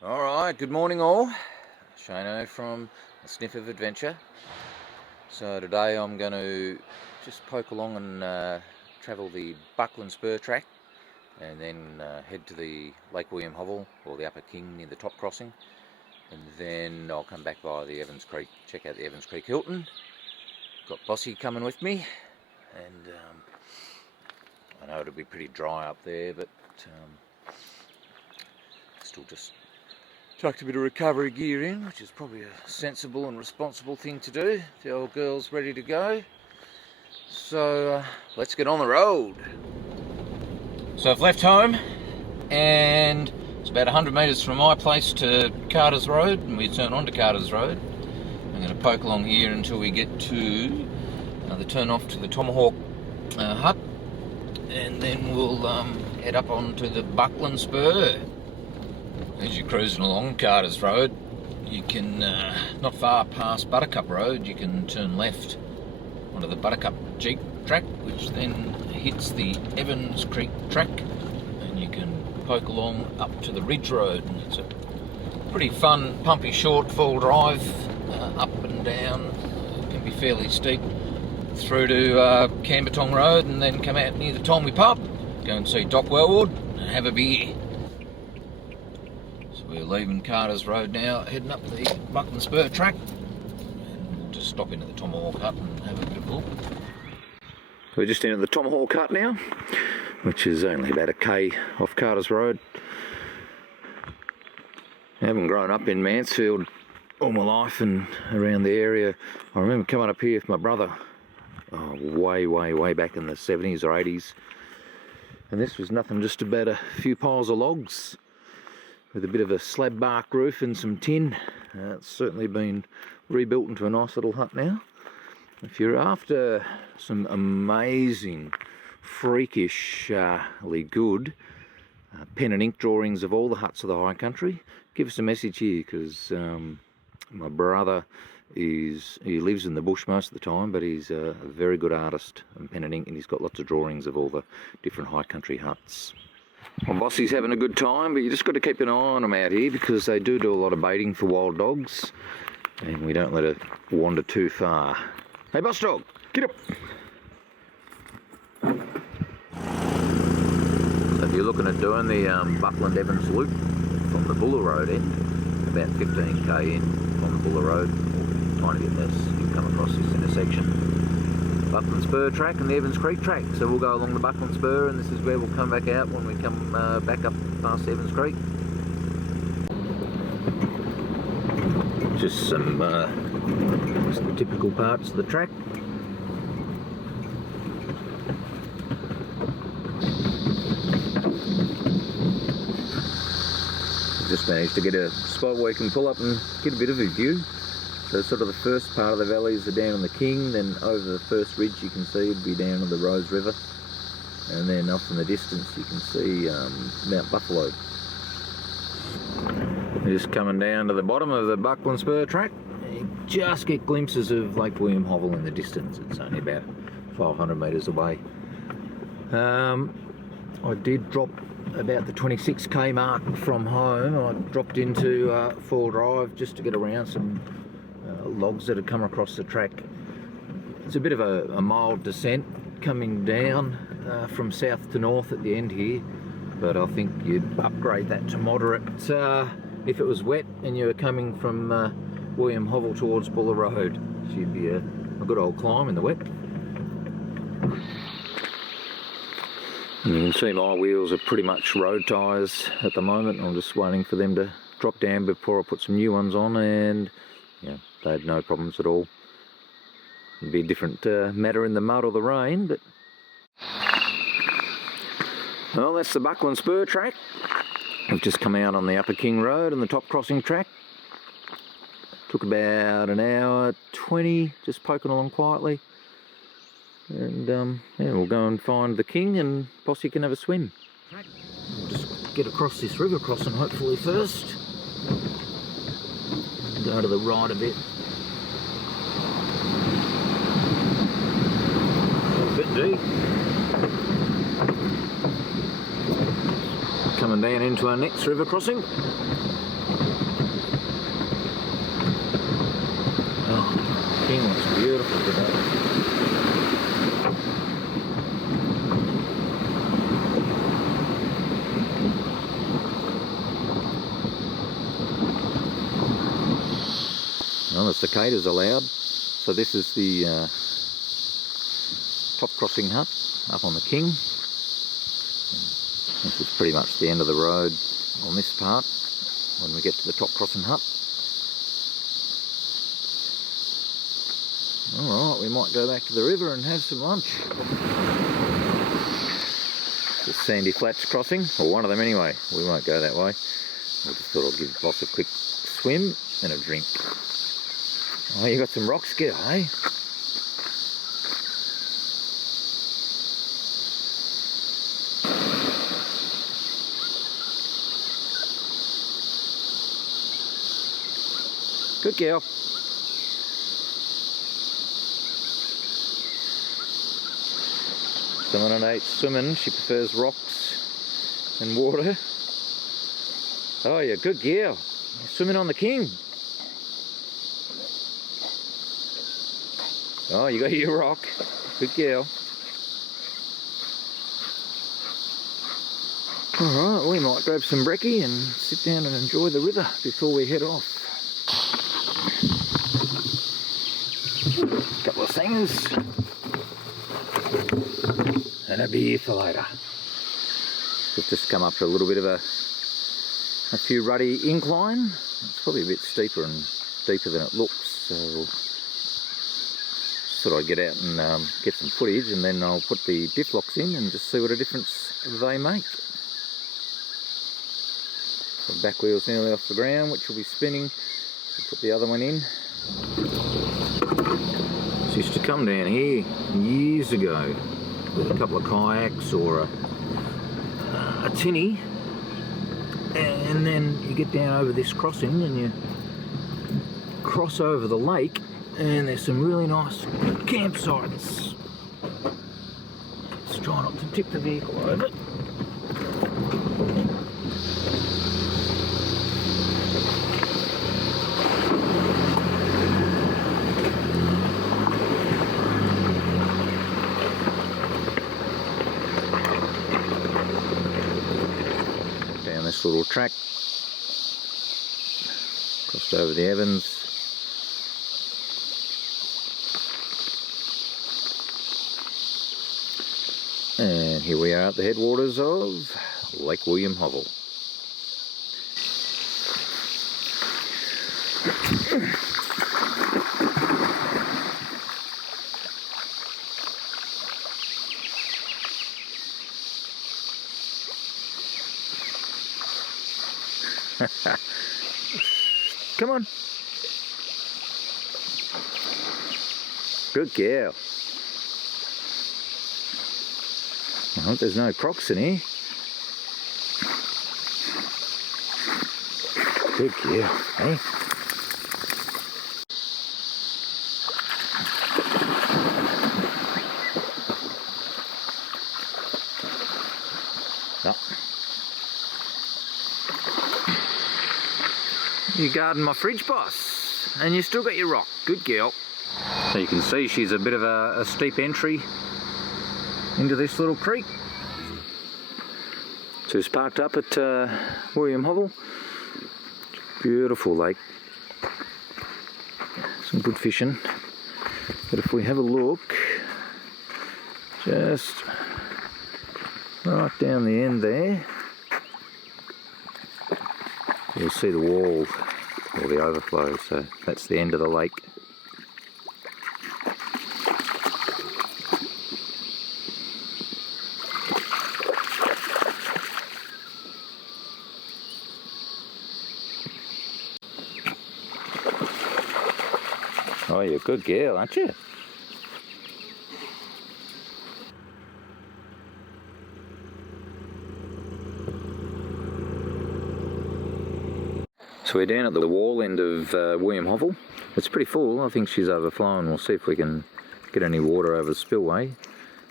Alright, good morning all. Shano from the Sniff of Adventure. So today I'm going to just poke along and travel the Buckland Spur Track and then head to the Lake William Hovell, or the Upper King near the top crossing, and then I'll come back via the Evans Creek, check out the Evans Creek Hilton. Got Bossy coming with me, and I know it'll be pretty dry up there, but still just chucked a bit of recovery gear in, which is probably a sensible and responsible thing to do. The old girl's ready to go. So let's get on the road. So I've left home and it's about 100 metres from my place to Carter's Road, and we turn onto Carter's Road. I'm going to poke along here until we get to the turn off to the Tomahawk hut, and then we'll head up onto the Buckland Spur. As you're cruising along Carter's Road, you can, not far past Buttercup Road, you can turn left onto the Buttercup Jeep track, which then hits the Evans Creek track, and you can poke along up to the Ridge Road. And it's a pretty fun, pumpy, short, full drive, up and down. It can be fairly steep, through to Cambertong Road, and then come out near the Tommy pub, go and see Doc Wellwood and have a beer. We're leaving Carter's Road now, heading up the Buckland Spur Track, and we'll just stop into the Tomahawk hut and have a bit of a look. We're just into the Tomahawk hut now, which is only about a K off Carter's Road. I haven't grown up in Mansfield all my life and around the area. I remember coming up here with my brother way back in the 70s or 80s, and this was nothing, just about a few piles of logs with a bit of a slab bark roof and some tin. It's certainly been rebuilt into a nice little hut now. If you're after some amazing, freakishly good pen and ink drawings of all the huts of the high country, give us a message here, because my brother he lives in the bush most of the time, but he's a very good artist and pen and ink, and he's got lots of drawings of all the different high country huts. Well, Bossy's having a good time, but you just got to keep an eye on them out here, because they do a lot of baiting for wild dogs, and we don't let it wander too far. Hey, Boss Dog, get up! So if you're looking at doing the Buckland Evans loop from the Buller Road end, about 15k in on the Buller Road, or tiny bit less, you come across this intersection. Buckland Spur Track and the Evans Creek Track. So we'll go along the Buckland Spur, and this is where we'll come back out when we come back up past Evans Creek. Just some typical parts of the track. Just managed to get a spot where you can pull up and get a bit of a view. So sort of the first part of the valleys are down on the King, then over the first ridge you can see it'd be down on the Rose River, and then off in the distance you can see Mount Buffalo. We're just coming down to the bottom of the Buckland Spur Track. You just get glimpses of Lake William Hovell in the distance. It's only about 500 metres away. I did drop about the 26k mark from home. I dropped into 4 Drive just to get around some logs that had come across the track. It's a bit of a mild descent coming down from south to north at the end here, but I think you'd upgrade that to moderate if it was wet and you were coming from William Hovell towards Buller Road. She'd be a good old climb in the wet. And you can see my wheels are pretty much road tyres at the moment. I'm just waiting for them to drop down before I put some new ones on, and yeah, they had no problems at all. It'd be a different matter in the mud or the rain, but... Well, that's the Buckland Spur Track. We've just come out on the Upper King Road and the top crossing track. Took about an hour 20, just poking along quietly. And yeah, we'll go and find the King, and Bossy can have a swim. We'll just get across this river crossing hopefully first. Go to the right a bit. A bit deep. Coming down into our next river crossing. beautiful today. Well, the cicadas are loud. So this is the top crossing hut up on the King. This is pretty much the end of the road on this part when we get to the top crossing hut. Alright, we might go back to the river and have some lunch. The Sandy Flats crossing, or one of them anyway. We won't go that way. I just thought I'd give the boss a quick swim and a drink. Oh, you got some rock skill, eh? Good girl. Someone hates swimming, she prefers rocks and water. Oh, you're a good girl. You're swimming on the King. Oh, you got your rock. Good girl. Alright, we might grab some brekkie and sit down and enjoy the river before we head off. Couple of things. And a beer for later. We've just come up to a little bit of a few ruddy incline. It's probably a bit steeper and deeper than it looks, so thought I'd get out and get some footage, and then I'll put the diff locks in and just see what a difference they make. The back wheel's nearly off the ground, which will be spinning. So put the other one in. This used to come down here years ago with a couple of kayaks or a tinny, and then you get down over this crossing and you cross over the lake, and there's some really nice campsites. Let's try not to tip the vehicle over. Down this little track, crossed over the Evans. And here we are at the headwaters of Lake William Hovell. Come on. Good girl. I hope there's no crocs in here. Good girl, eh? Oh. You guarding my fridge, boss, and you still got your rock. Good girl. So you can see she's a bit of a steep entry into this little creek. So it's parked up at William Hovell. Beautiful lake. Some good fishing. But if we have a look, just right down the end there, you'll see the wall or the overflow. So that's the end of the lake. Oh, you're a good girl, aren't you? So we're down at the wall end of William Hovell. It's pretty full. I think she's overflowing. We'll see if we can get any water over the spillway.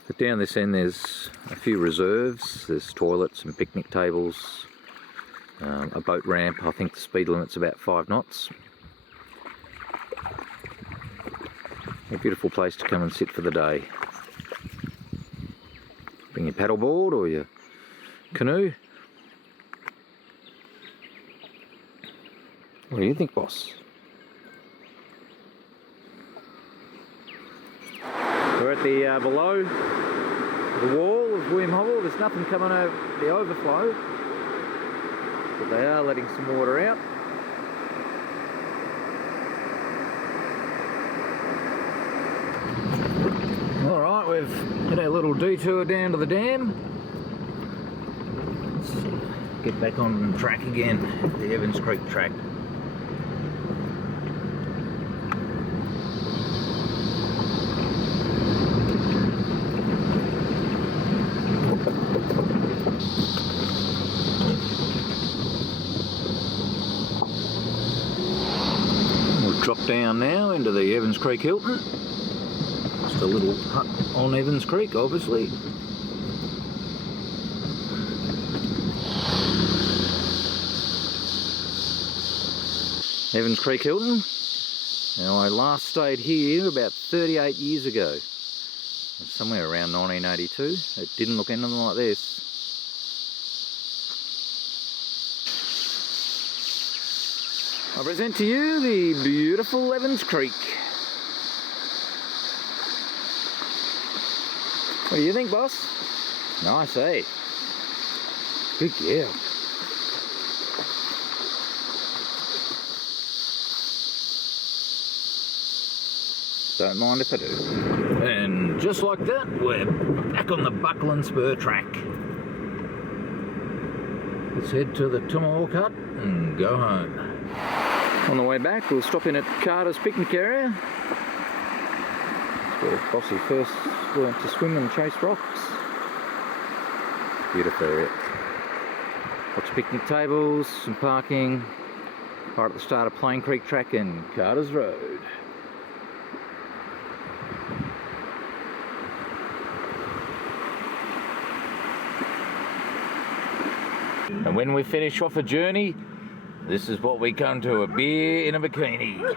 But down this end there's a few reserves. There's toilets and picnic tables, a boat ramp. I think the speed limit's about 5 knots. A beautiful place to come and sit for the day. Bring your paddleboard or your canoe. What do you think, boss? We're at the below the wall of William Hovell. There's nothing coming over the overflow, but they are letting some water out. Alright, we've had our little detour down to the dam. Let's get back on track again, the Evans Creek track. We'll drop down now into the Evans Creek Hilton. Just a little hut on Evans Creek, obviously. Evans Creek Hilton. Now, I last stayed here about 38 years ago. Somewhere around 1982. It didn't look anything like this. I present to you the beautiful Evans Creek. What do you think, boss? Nice, eh? Good girl. Don't mind if I do. And just like that, we're back on the Buckland Spur Track. Let's head to the Tomahawk Hut and go home. On the way back, we'll stop in at Carter's picnic area. That's where Bossy first learnt to swim and chase rocks. Beautiful area. Lots of picnic tables, some parking. Right at the start of Plain Creek Track and Carter's Road. And when we finish off a journey, this is what we come to, a beer in a bikini.